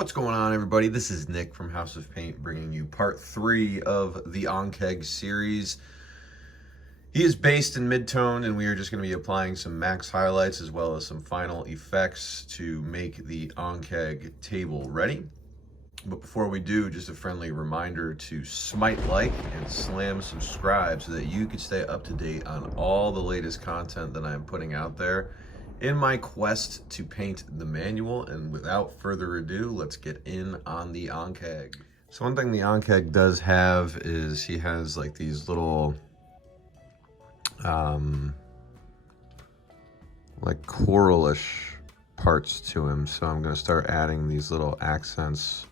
What's going on, everybody? This is Nick from House of Paint bringing you part 3 of the Ankheg series. He is based in mid-tone, and we are just going to be applying some max highlights as well as some final effects to make the Ankheg table ready. But before we do, just a friendly reminder to smite like and slam subscribe so that you can stay up to date on all the latest content that I am putting out there in my quest to paint the manual. And without further ado, let's get in on the Ankheg. So one thing the Ankheg does have is he has like these little like coralish parts to him. So I'm going to start adding these little accents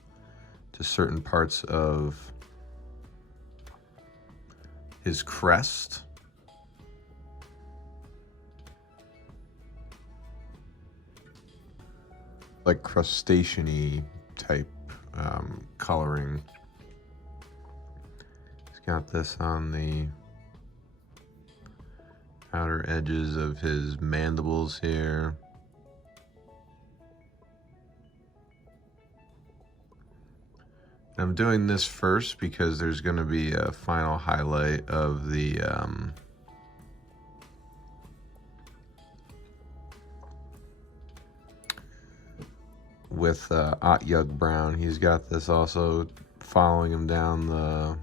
to certain parts of his crest. Like crustacean-y type coloring. He's got this on the outer edges of his mandibles here. I'm doing this first because there's going to be a final highlight of the with Otyugh brown. He's got this also following him down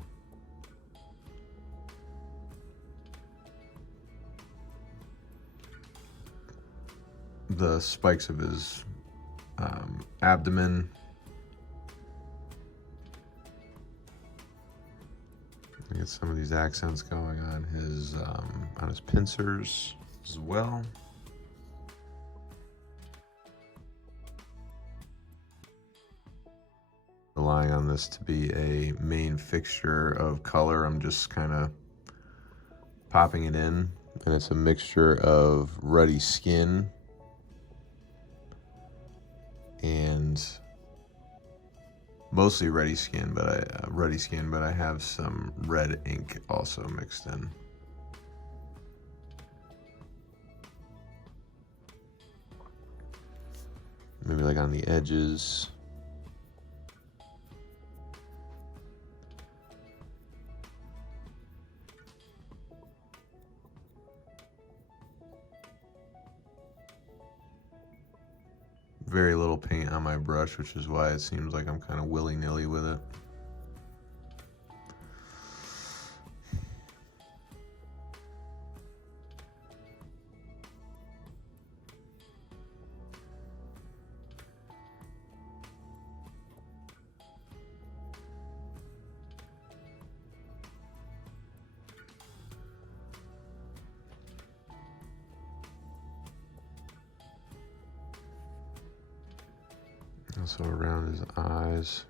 the spikes of his abdomen. Get some of these accents going on his pincers as well. Relying on this to be a main fixture of color, I'm just kind of popping it in, and it's a mixture of Ruddy skin and mostly Ruddy skin, but I have some red ink also mixed in. Maybe like on the edges. Very little paint on my brush, which is why it seems like I'm kind of willy-nilly with it. Also around his eyes.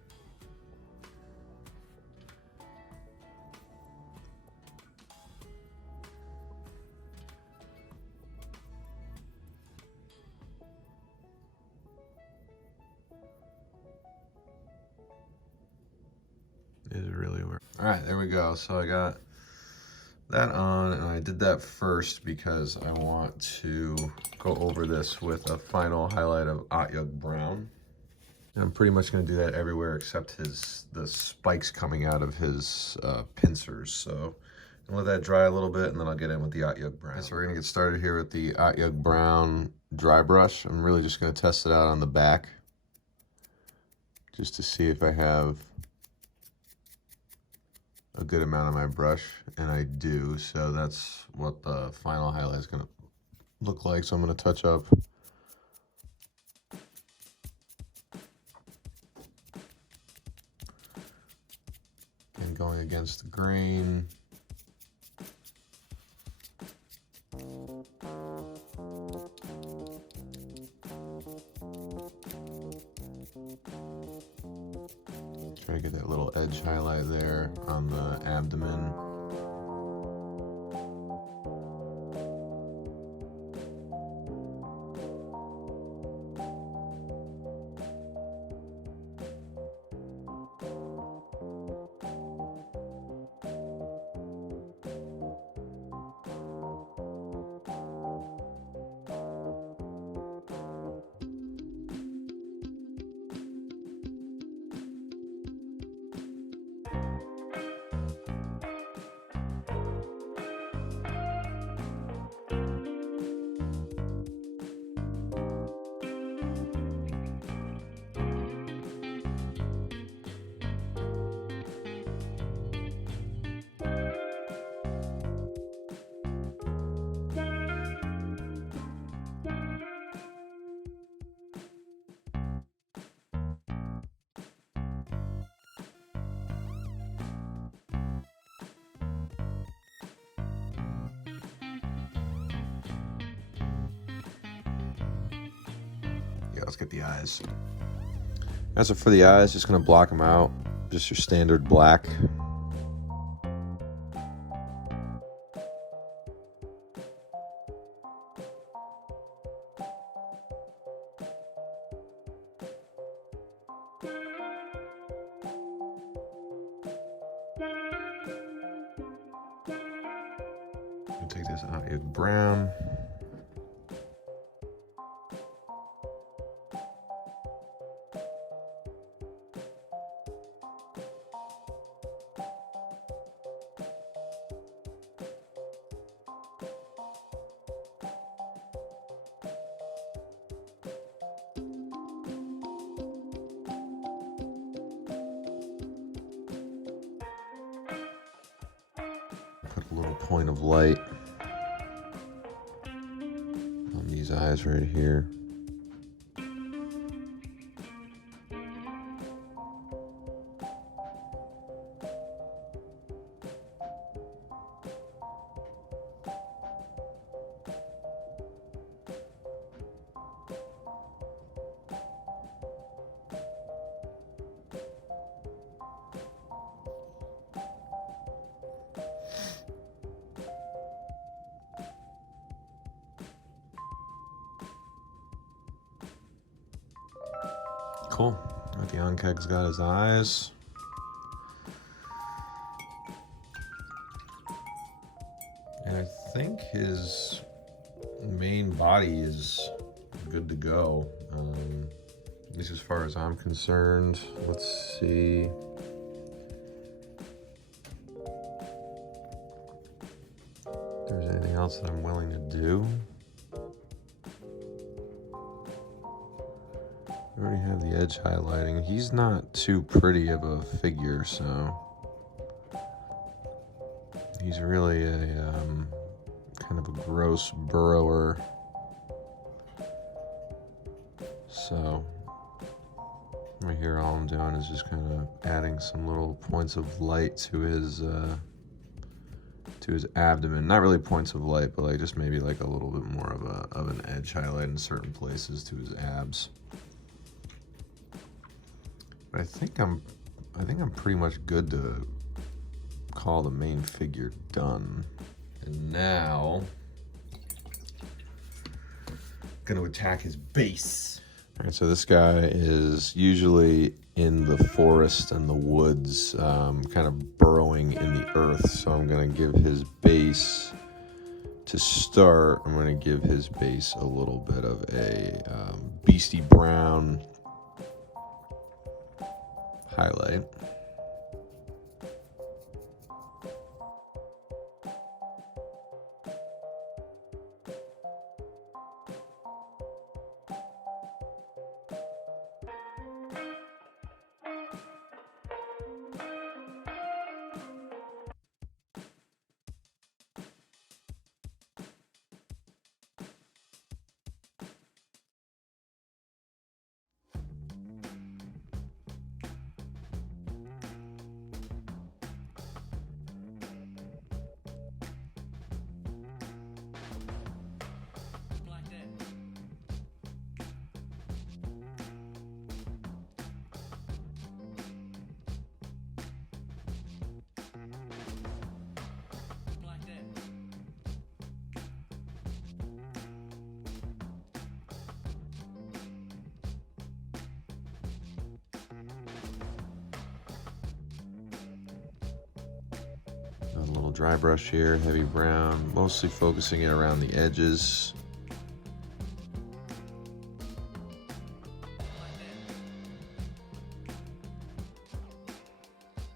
Is really weird. All right, there we go. So I got that on, and I did that first because I want to go over this with a final highlight of Otyugh brown. And I'm pretty much going to do that everywhere except the spikes coming out of his pincers. So I'll let that dry a little bit, and then I'll get in with the Otyugh brown. So we're going to get started here with the Otyugh brown dry brush. I'm really just going to test it out on the back just to see if I have a good amount of my brush, and I do. So that's what the final highlight is going to look like. So I'm going to touch up and going against the grain. Try to get that little edge highlight there on the abdomen. Yeah, let's get the eyes. As for the eyes, just gonna block them out. Just your standard black. Take this Otyugh brown. Put a little point of light on these eyes right here. Cool. The Ankheg's got his eyes. And I think his main body is good to go. At least as far as I'm concerned. Let's see. If there's anything else that I'm willing to do. I already have the edge highlighting. He's not too pretty of a figure, so he's really a kind of a gross burrower. So right here, all I'm doing is just kind of adding some little points of light to his abdomen. Not really points of light, but like just maybe like a little bit more of an edge highlight in certain places to his abs. I think I'm pretty much good to call the main figure done. And now, gonna attack his base. All right, so this guy is usually in the forest and the woods, kind of burrowing in the earth. So I'm gonna give his base, to start, I'm gonna give his base a little bit of a Beasty brown highlight. A little dry brush here, heavy brown, mostly focusing it around the edges.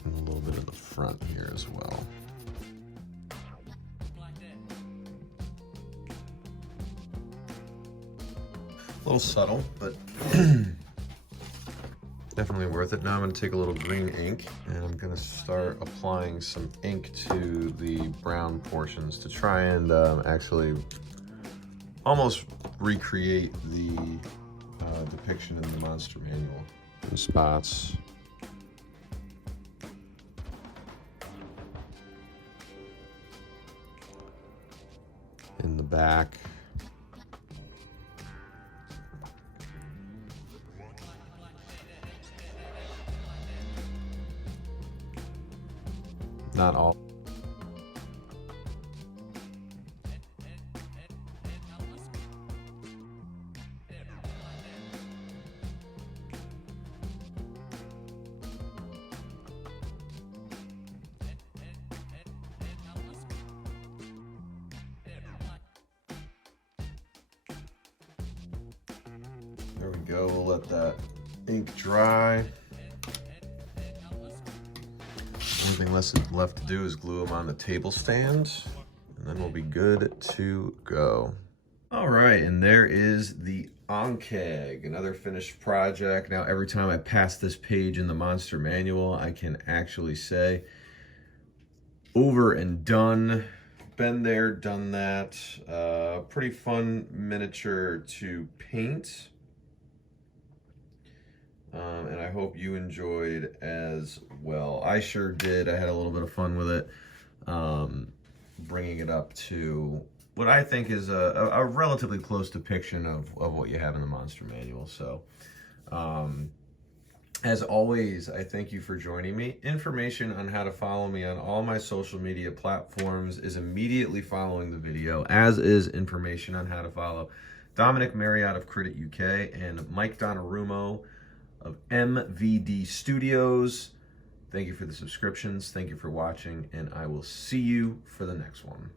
And a little bit of the front here as well. A little subtle, but definitely worth it. Now I'm going to take a little green ink and I'm going to start applying some ink to the brown portions to try and actually almost recreate the depiction in the monster manual. The spots. In the back. not all. There we go, we'll let that ink dry. Only thing left to do is glue them on the table stand, and then we'll be good to go. All right, and there is the Ankheg, another finished project. Now, every time I pass this page in the Monster Manual, I can actually say, over and done. Been there, done that. Pretty fun miniature to paint. And I hope you enjoyed as well. I sure did. I had a little bit of fun with it, bringing it up to what I think is a relatively close depiction of what you have in the Monster Manual. So, as always, I thank you for joining me. Information on how to follow me on all my social media platforms is immediately following the video, as is information on how to follow Dominic Marriott of Credit UK and Mike Donnarummo of MVD Studios. Thank you for the subscriptions. Thank you for watching, and I will see you for the next one.